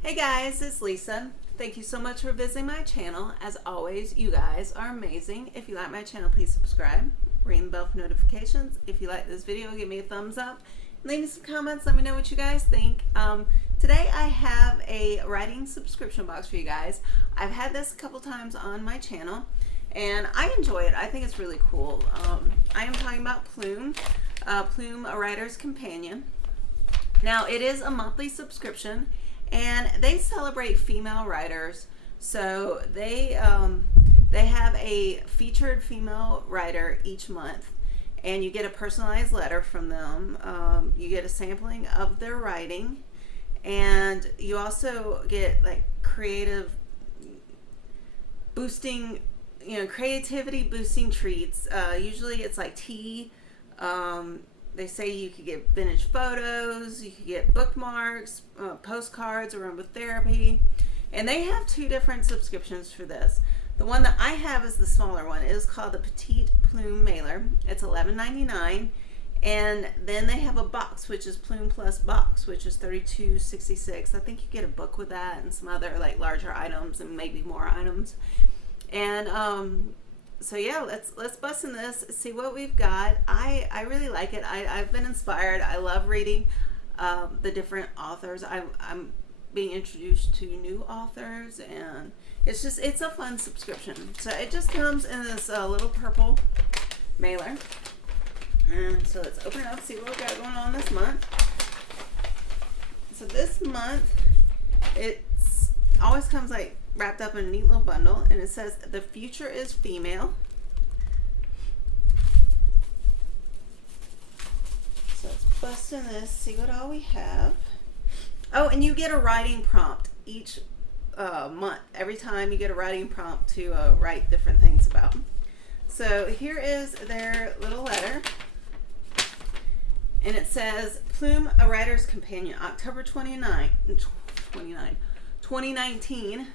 Hey guys, it's Lisa. Thank you so much for visiting my channel. As always, you guys are amazing. If you like my channel, please subscribe. Ring the bell for notifications. If you like this video, give me a thumbs up. Leave me some comments. Let me know what you guys think. Today I have a writing subscription box for you guys. I've had this a couple times on my channel and I enjoy it. I think it's really cool. I am talking about Plume, Plume, a writer's companion. Now it is a monthly subscription and they celebrate female writers. So they have a featured female writer each month, and you get a personalized letter from them. You get a sampling of their writing, and you also get like creative boosting, creativity boosting treats. Usually it's like tea. They say you could get vintage photos, you could get bookmarks, postcards, aromatherapy, and they have two different subscriptions for this. The one that I have is the smaller one. It is called the Petite Plume Mailer. It's $11.99, and then they have a box, which is Plume Plus Box, which is $32.66. I think you get a book with that and some other like larger items and maybe more items. And so yeah, let's bust in this, see what we've got. I really like it. I've been inspired. I love reading the different authors. I'm being introduced to new authors, and it's a fun subscription. So it just comes in this little purple mailer. And so let's open it up, see what we've got going on this month. So this month, it's always comes like wrapped up in a neat little bundle, and it says the future is female. So let's bust in this, see what all we have. Oh, and you get a writing prompt each month. Every time you get a writing prompt to write different things about. So here is their little letter, and it says Plume, a writer's companion, October 2019.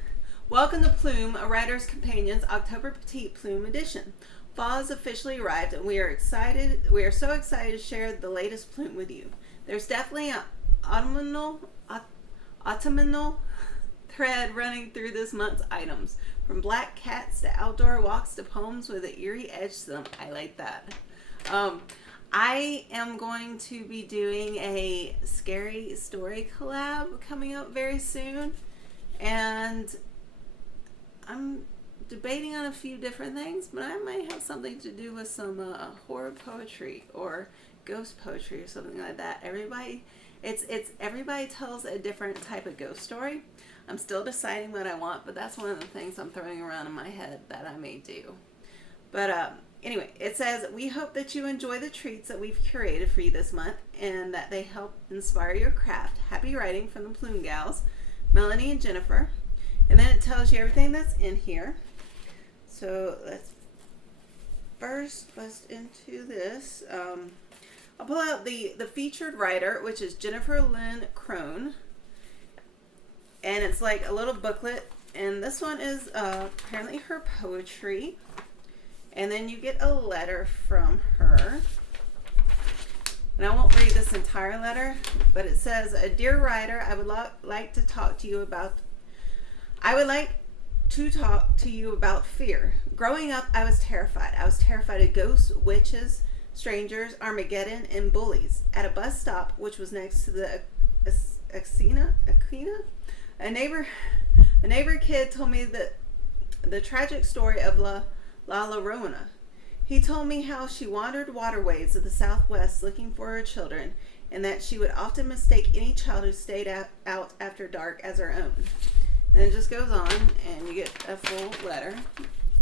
Welcome to Plume, a writer's companion's October Petite Plume edition. Fall has officially arrived, and we are excited. We are so excited to share the latest Plume with you. There's definitely an autumnal thread running through this month's items, from black cats to outdoor walks to poems with an eerie edge to them. I like that. I am going to be doing a scary story collab coming up very soon, and I'm debating on a few different things, but I might have something to do with some horror poetry or ghost poetry or something like that. Everybody tells a different type of ghost story. I'm still deciding what I want, but that's one of the things I'm throwing around in my head that I may do. But anyway, it says, we hope that you enjoy the treats that we've curated for you this month and that they help inspire your craft. Happy writing from the Plume Gals, Melanie and Jennifer. And then it tells you everything that's in here. So let's first bust into this. I'll pull out the featured writer, which is Jennifer Lynn Crone. And it's like a little booklet. And this one is apparently her poetry. And then you get a letter from her. And I won't read this entire letter, but it says, Dear writer, I would like to talk to you about fear. Growing up, I was terrified. I was terrified of ghosts, witches, strangers, Armageddon, and bullies. At a bus stop, which was next to the Aquina, a neighbor kid told me that the tragic story of La Llorona. He told me how she wandered waterways of the Southwest looking for her children, and that she would often mistake any child who stayed out after dark as her own. And it just goes on, and you get a full letter.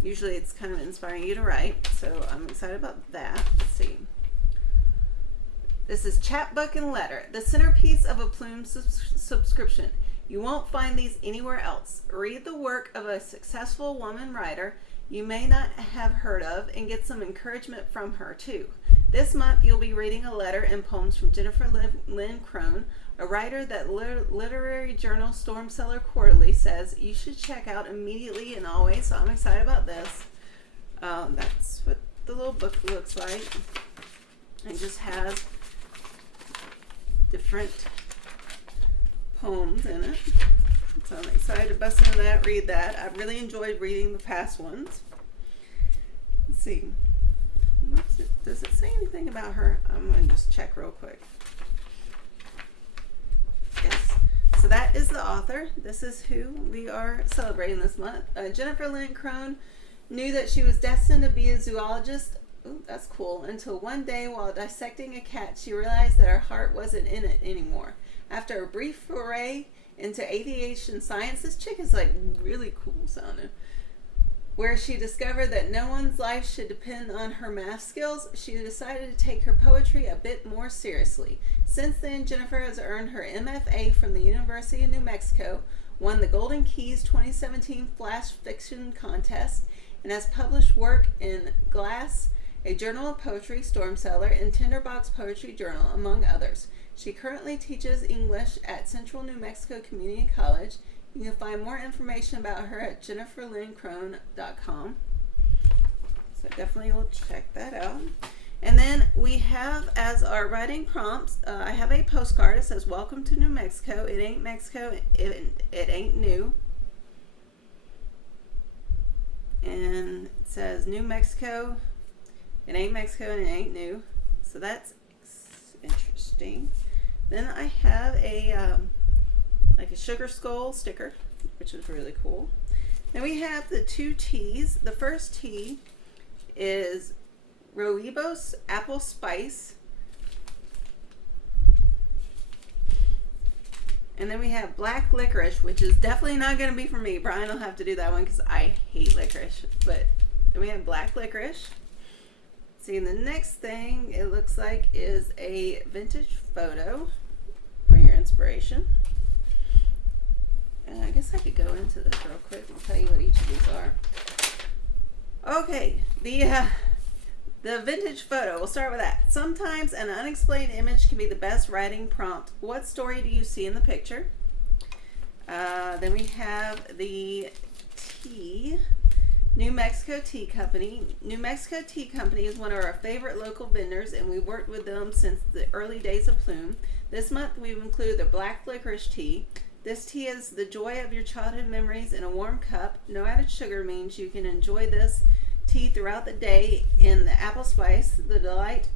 Usually it's kind of inspiring you to write, so I'm excited about that. Let's see. This is Chapbook and Letter, the centerpiece of a Plume subscription. You won't find these anywhere else. Read the work of a successful woman writer you may not have heard of and get some encouragement from her too. This month you'll be reading a letter and poems from Jennifer Lynn Crone, a writer that literary journal Storm Cellar Quarterly says you should check out immediately and always. So I'm excited about this. That's what the little book looks like. It just has different poems in it. So I'm excited to bust into that, read that. I've really enjoyed reading the past ones. Let's see. Does it say anything about her? I'm going to just check real quick. Yes. So that is the author. This is who we are celebrating this month. Jennifer Lynn Crone knew that she was destined to be a zoologist. Ooh, that's cool. Until one day, while dissecting a cat, she realized that her heart wasn't in it anymore. After a brief foray into aviation science, this chick is like really cool sounding, where she discovered that no one's life should depend on her math skills, she decided to take her poetry a bit more seriously. Since then, Jennifer has earned her MFA from the University of New Mexico, won the Golden Keys 2017 Flash Fiction Contest, and has published work in Glass, a journal of poetry, Storm Cellar, and Tinderbox Poetry Journal, among others. She currently teaches English at Central New Mexico Community College. You can find more information about her at jenniferlyncrone.com. So definitely will check that out. And then we have, as our writing prompts, I have a postcard. It says, "Welcome to New Mexico. It ain't Mexico. It ain't new." And it says, "New Mexico. It ain't Mexico and it ain't new." So that's interesting. Then I have a like a sugar skull sticker, which is really cool. Then we have the two teas. The first tea is Rooibos Apple Spice. And then we have black licorice, which is definitely not going to be for me. Brian will have to do that one because I hate licorice. But then we have black licorice. See, the next thing it looks like is a vintage photo for your inspiration. And I guess I could go into this real quick and tell you what each of these are. Okay, the vintage photo. We'll start with that. Sometimes an unexplained image can be the best writing prompt. What story do you see in the picture? Then we have the tea. New Mexico Tea Company. New Mexico Tea Company is one of our favorite local vendors, and we've worked with them since the early days of Plume. This month we've included the black licorice tea. This tea is the joy of your childhood memories in a warm cup. No added sugar means you can enjoy this tea throughout the day in the apple spice, the delight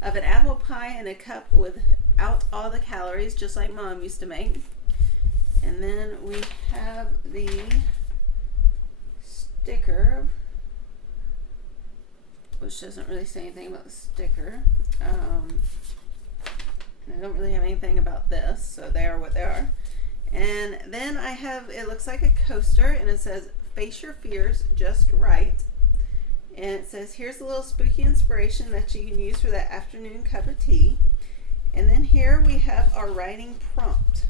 of an apple pie in a cup without all the calories, just like Mom used to make. And then we have the sticker, which doesn't really say anything about the sticker. And I don't really have anything about this, so they are what they are. And then I have, it looks like a coaster, and it says, "Face your fears just right." And it says, here's a little spooky inspiration that you can use for that afternoon cup of tea. And then here we have our writing prompt.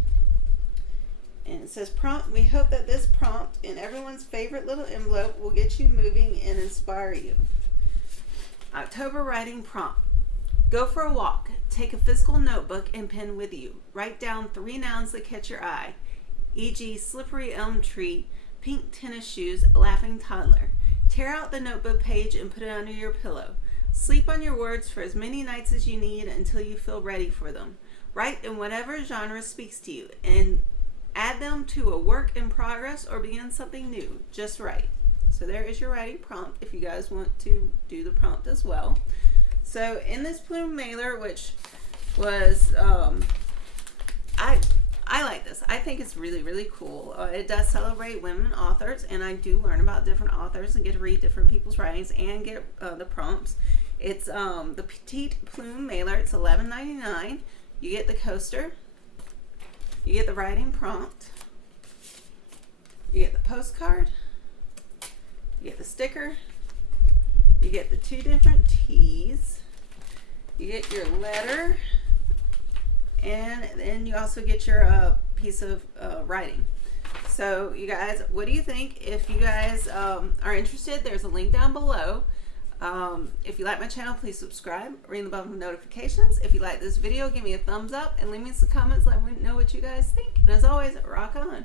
And it says, "Prompt, we hope that this prompt in everyone's favorite little envelope will get you moving and inspire you." October writing prompt. Go for a walk. Take a physical notebook and pen with you. Write down 3 nouns that catch your eye, e.g. slippery elm tree, pink tennis shoes, laughing toddler. Tear out the notebook page and put it under your pillow. Sleep on your words for as many nights as you need until you feel ready for them. Write in whatever genre speaks to you and add them to a work in progress or begin something new. Just write. So there is your writing prompt if you guys want to do the prompt as well. So in this Plume mailer, which was, I like this. I think it's really, really cool. It does celebrate women authors, and I do learn about different authors and get to read different people's writings and get the prompts. It's the Petite Plume mailer. It's $11.99. You get the coaster. You get the writing prompt. You get the postcard. You get the sticker. You get the 2 different teas. You get your letter. And then you also get your piece of writing. So you guys, what do you think? If you guys are interested, there's a link down below. If you like my channel, please subscribe, ring the bell for notifications. If you like this video, give me a thumbs up and leave me some comments. Let me know what you guys think. And as always, rock on.